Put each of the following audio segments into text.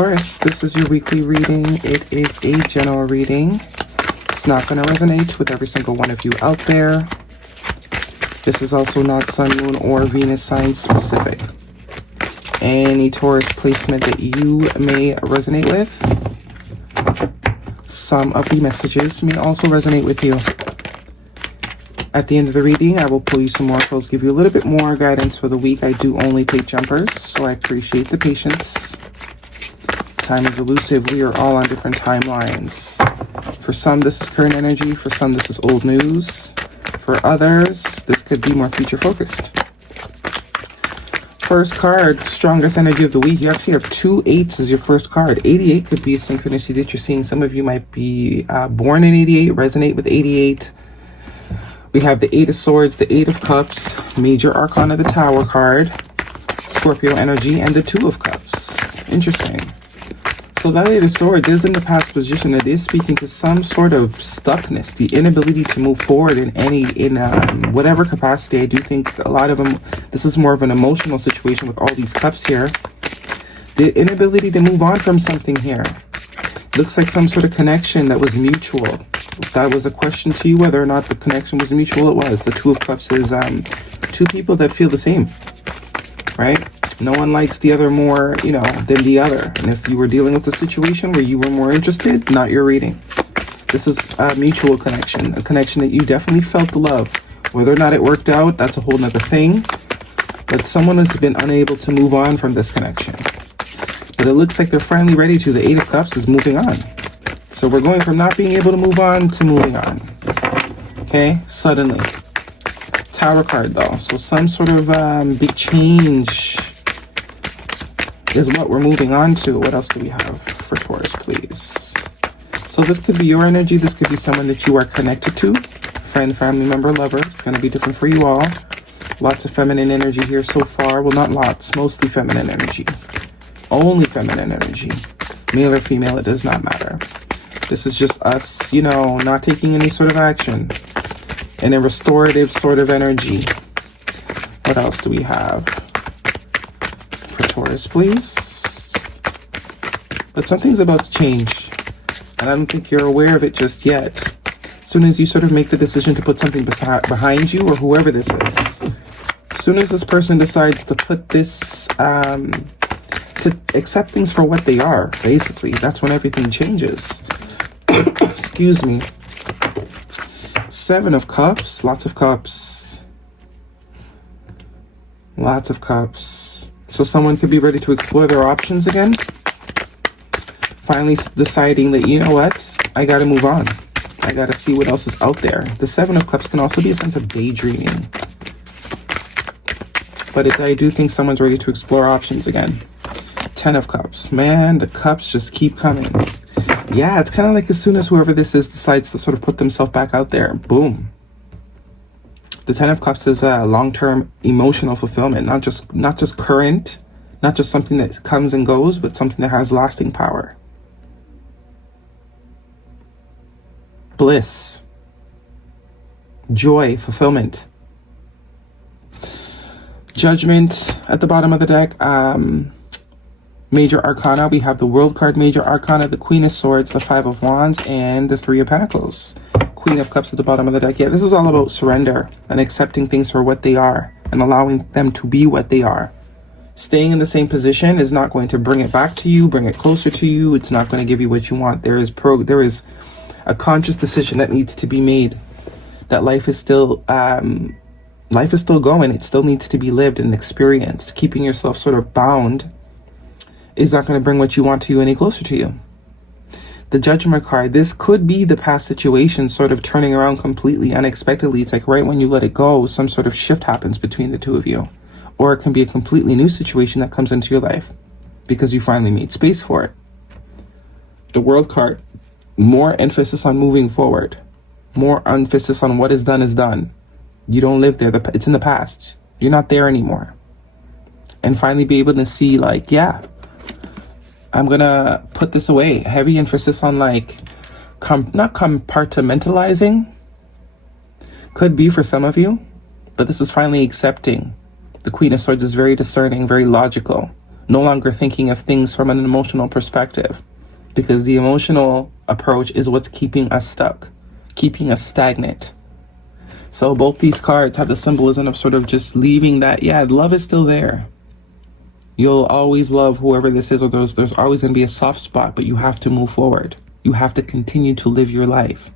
Taurus, this is your weekly reading. It is a general reading. It's not going to resonate with every single one of you out there. This is also not Sun, Moon, or Venus sign specific. Any Taurus placement that you may resonate with, some of the messages may also resonate with you. At the end of the reading, I will pull you some oracles, give you a little bit more guidance for the week. I do only take jumpers, so I appreciate the patience. Time is elusive. We are all on different timelines. For some, this is current energy. For some, this is old news. For others, this could be more future focused. First card, strongest energy of the week. You actually have 2 8s as your first card. 88 could be a synchronicity that you're seeing. Some of you might be born in 88, resonate with 88. We have the 8 of Swords, the 8 of Cups, Major Arcana, the Tower card, Scorpio energy, and the 2 of Cups. Interesting. So that 8 of Swords is in the past position. It is speaking to some sort of stuckness, the inability to move forward in whatever capacity. I do think a lot of them, this is more of an emotional situation with all these cups here. The inability to move on from something here. Looks like some sort of connection that was mutual. If that was a question to you, whether or not the connection was mutual, it was. The 2 of Cups is 2 people that feel the same, right? No one likes the other more, than the other. And if you were dealing with a situation where you were more interested, not your reading. This is a mutual connection, a connection that you definitely felt the love. Whether or not it worked out, that's a whole nother thing. But someone has been unable to move on from this connection. But it looks like they're finally ready to. The 8 of Cups is moving on. So we're going from not being able to move on to moving on. Okay, suddenly. Tower card though. So some sort of big change is what we're moving on to. What else do we have for Taurus, please? So this could be your energy. This could be someone that you are connected to. Friend, family member, lover. It's going to be different for you all. Lots of feminine energy here so far. Well, not lots. Mostly feminine energy. Only feminine energy. Male or female, it does not matter. This is just us, not taking any sort of action. In a restorative sort of energy. What else do we have for Taurus, please? But something's about to change. And I don't think you're aware of it just yet. As soon as you sort of make the decision to put something behind you, or whoever this is. As soon as this person decides to put this, to accept things for what they are, basically. That's when everything changes. Excuse me. 7 of Cups, lots of cups. Lots of cups. So someone could be ready to explore their options again. Finally deciding that, you know what? I gotta move on. I gotta see what else is out there. The 7 of Cups can also be a sense of daydreaming. But I do think someone's ready to explore options again. 10 of Cups. Man, the cups just keep coming. Yeah, it's kind of like as soon as whoever this is decides to sort of put themselves back out there, boom. The 10 of Cups is a long-term emotional fulfillment, not just current, not just something that comes and goes, but something that has lasting power. Bliss. Joy, fulfillment. Judgment at the bottom of the deck. Major Arcana, we have the World card, Major Arcana, the Queen of Swords, the 5 of Wands, and the 3 of Pentacles. Queen of Cups at the bottom of the deck. Yeah, this is all about surrender and accepting things for what they are and allowing them to be what they are. Staying in the same position is not going to bring it back to you, bring it closer to you. It's not going to give you what you want. There is a conscious decision that needs to be made. That life is still going. It still needs to be lived and experienced. Keeping yourself sort of bound is not going to bring what you want to you any closer to you. The Judgment card, this could be the past situation sort of turning around completely unexpectedly. It's like right when you let it go, some sort of shift happens between the two of you. Or it can be a completely new situation that comes into your life because you finally made space for it. The World card, more emphasis on moving forward. More emphasis on what is done is done. You don't live there. It's in the past. You're not there anymore. And finally be able to see like, yeah, I'm going to put this away. Heavy emphasis on like, not compartmentalizing. Could be for some of you, but this is finally accepting. The Queen of Swords is very discerning, very logical. no longer thinking of things from an emotional perspective, because the emotional approach is what's keeping us stuck, keeping us stagnant. So both these cards have the symbolism of sort of just leaving that, yeah, love is still there. You'll always love whoever this is, or there's always going to be a soft spot, but you have to move forward. You have to continue to live your life.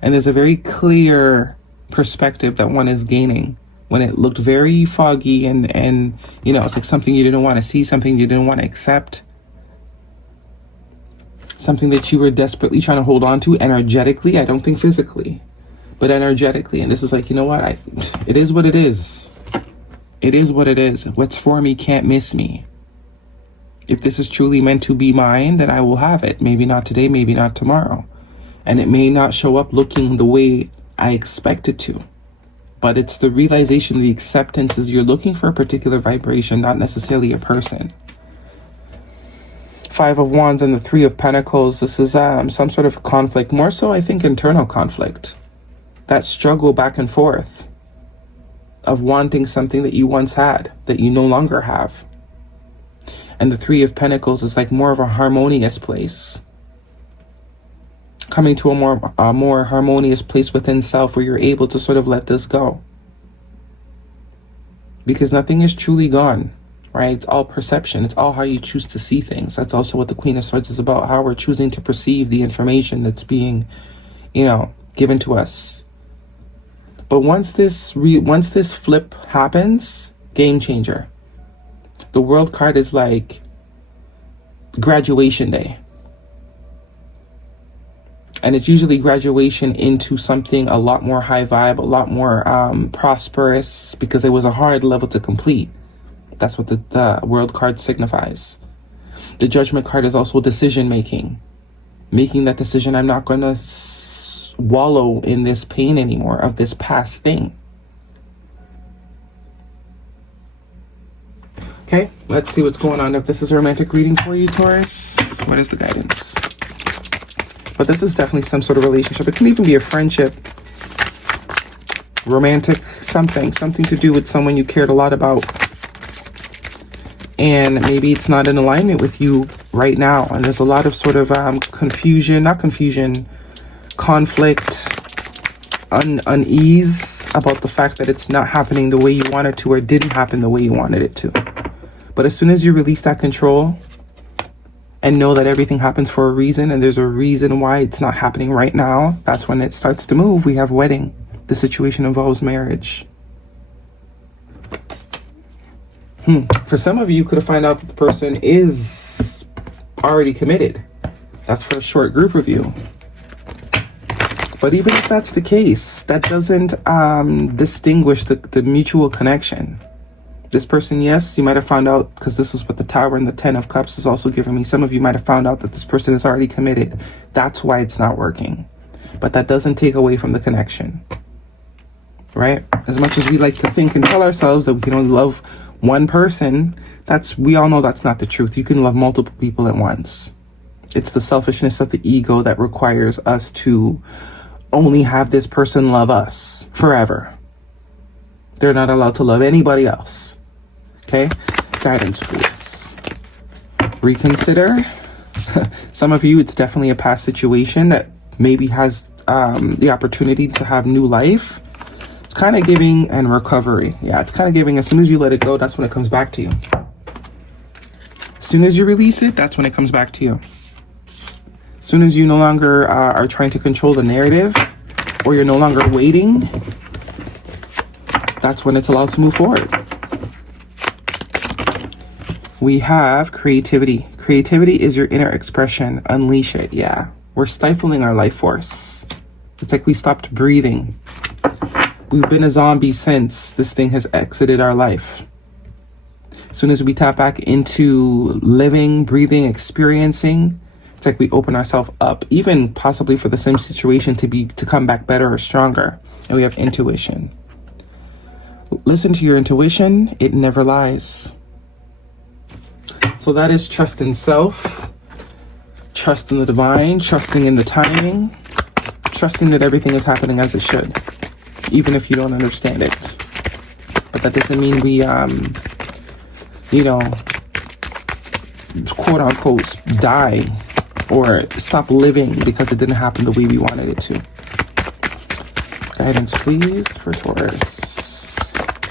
And there's a very clear perspective that one is gaining when it looked very foggy and you know, it's like something you didn't want to see, something you didn't want to accept, something that you were desperately trying to hold on to energetically. I don't think physically, but energetically. And this is like, you know what? It is what it is. It is what it is. What's for me can't miss me. If this is truly meant to be mine, then I will have it. Maybe not today, maybe not tomorrow. And it may not show up looking the way I expect it to. But it's the realization, the acceptance is you're looking for a particular vibration, not necessarily a person. Five of Wands and the Three of Pentacles. This is some sort of conflict. More so, I think, internal conflict. That struggle back and forth of wanting something that you once had, that you no longer have. And the Three of Pentacles is like more of a harmonious place. Coming to a more harmonious place within self where you're able to sort of let this go. Because nothing is truly gone, right? It's all perception. It's all how you choose to see things. That's also what the Queen of Swords is about, how we're choosing to perceive the information that's being, you know, given to us. But once this flip happens, game changer. The World card is like graduation day. And it's usually graduation into something a lot more high vibe, a lot more prosperous, because it was a hard level to complete. That's what the World card signifies. The Judgment card is also decision making. Making that decision, I'm not going to wallow in this pain anymore of this past thing. Okay, let's see what's going on. If this is a romantic reading for you, Taurus, what is the guidance? But this is definitely some sort of relationship. It can even be a friendship, romantic, something to do with someone you cared a lot about. And maybe it's not in alignment with you right now. And there's a lot of sort of conflict, unease about the fact that it's not happening the way you wanted to, or didn't happen the way you wanted it to. But as soon as you release that control and know that everything happens for a reason, and there's a reason why it's not happening right now, that's when it starts to move. We have wedding. The situation involves marriage. For some of you, you could have found out that the person is already committed. That's for a short group of you. But even if that's the case, that doesn't distinguish the mutual connection. This person, yes, you might have found out, because this is what the Tower and the Ten of Cups is also giving me. Some of you might have found out that this person is already committed. That's why it's not working. But that doesn't take away from the connection. Right? As much as we like to think and tell ourselves that we can only love one person, we all know that's not the truth. You can love multiple people at once. It's the selfishness of the ego that requires us to only have this person love us forever. They're not allowed to love anybody else. Okay? Guidance, please. Reconsider. Some of you, it's definitely a past situation that maybe has the opportunity to have new life. It's kind of giving and recovery. Yeah, it's kind of giving. As soon as you let it go, that's when it comes back to you. As soon as you release it, that's when it comes back to you. As soon as you no longer are trying to control the narrative, or you're no longer waiting, that's when it's allowed to move forward. We have creativity. Creativity is your inner expression. Unleash it. Yeah. We're stifling our life force. It's like we stopped breathing. We've been a zombie since this thing has exited our life. As soon as we tap back into living, breathing, experiencing, it's like we open ourselves up, even possibly for the same situation to come back better or stronger. And we have intuition. Listen to your intuition. It never lies. So that is trust in self, trust in the divine, trusting in the timing, trusting that everything is happening as it should, even if you don't understand it. But that doesn't mean we, quote unquote die or stop living because it didn't happen the way we wanted it to. Guidance, please, for Taurus.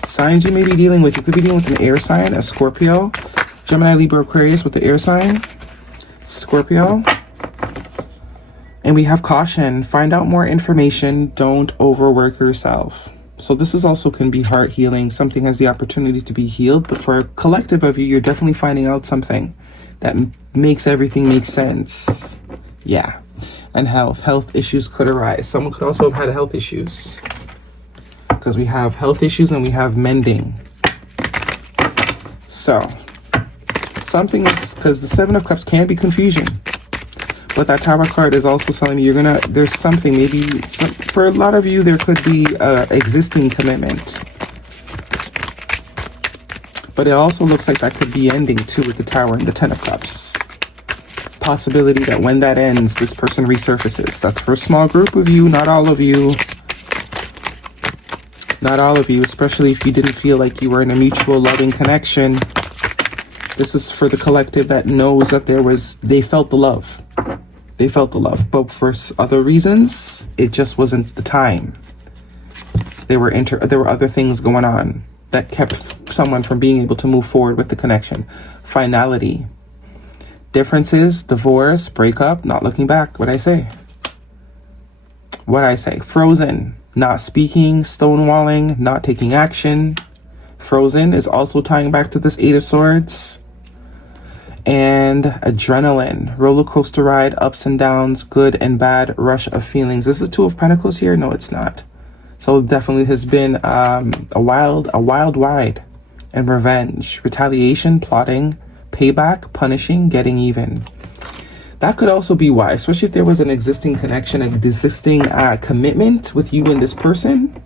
Signs you may be dealing with. You could be dealing with an air sign, a Scorpio, Gemini, Libra, Aquarius with the air sign, Scorpio. And we have caution. Find out more information. Don't overwork yourself. So this is also can be heart healing. Something has the opportunity to be healed. But for a collective of you, you're definitely finding out something that makes everything make sense. Yeah. And health issues could arise. Someone could also have had health issues, because we have health issues and we have mending. So something is, because the Seven of Cups can be confusion, but that Tower card is also telling me there's something, maybe for a lot of you there could be existing commitment, but it also looks like that could be ending too with the Tower and the Ten of Cups. Possibility that when that ends, this person resurfaces. That's for a small group of you, not all of you. Not all of you, especially if you didn't feel like you were in a mutual loving connection. This is for the collective that knows that they felt the love. They felt the love, but for other reasons, it just wasn't the time. There were other things going on that kept someone from being able to move forward with the connection. Finality. Differences, divorce, breakup, not looking back. What I say? Frozen, not speaking, stonewalling, not taking action. Frozen is also tying back to this Eight of Swords. And adrenaline, roller coaster ride, ups and downs, good and bad, rush of feelings. This is Two of Pentacles here? No, it's not. So definitely has been a wild ride. And revenge, retaliation, plotting, payback, punishing, getting even. That could also be why, especially if there was an existing connection, an existing commitment with you and this person.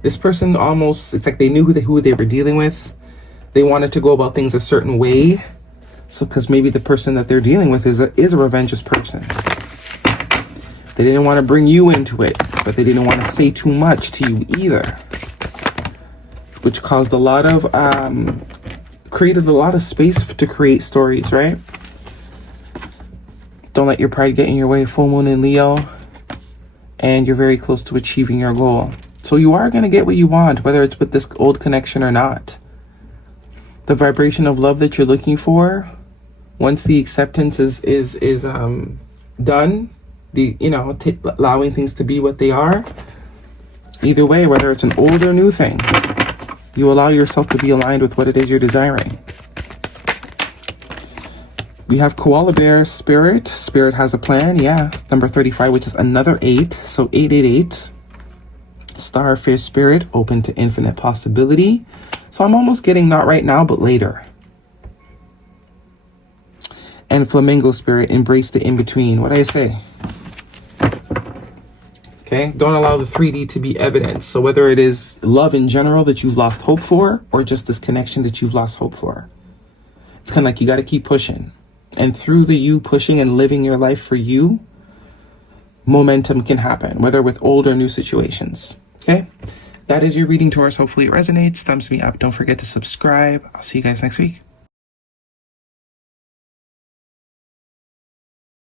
This person almost, it's like they knew who they were dealing with. They wanted to go about things a certain way. So, because maybe the person that they're dealing with is a revengeous person. They didn't want to bring you into it, but they didn't want to say too much to you either, which caused a lot of created a lot of space to create stories, right? Don't let your pride get in your way. Full moon in Leo, and you're very close to achieving your goal. So you are going to get what you want, whether it's with this old connection or not. The vibration of love that you're looking for, once the acceptance is done, allowing things to be what they are, either way, whether it's an old or new thing, you allow yourself to be aligned with what it is you're desiring. We have Koala Bear Spirit. Spirit has a plan, yeah. Number 35, which is another 8. So 888. Starfish Spirit, open to infinite possibility. So I'm almost getting not right now, but later. And Flamingo Spirit, embrace the in-between. What do I say? Okay, don't allow the 3D to be evidence. So whether it is love in general that you've lost hope for, or just this connection that you've lost hope for, it's kind of like you got to keep pushing. And through the you pushing and living your life for you, momentum can happen, whether with old or new situations. Okay, that is your reading, Taurus. Hopefully it resonates. Thumbs me up. Don't forget to subscribe. I'll see you guys next week.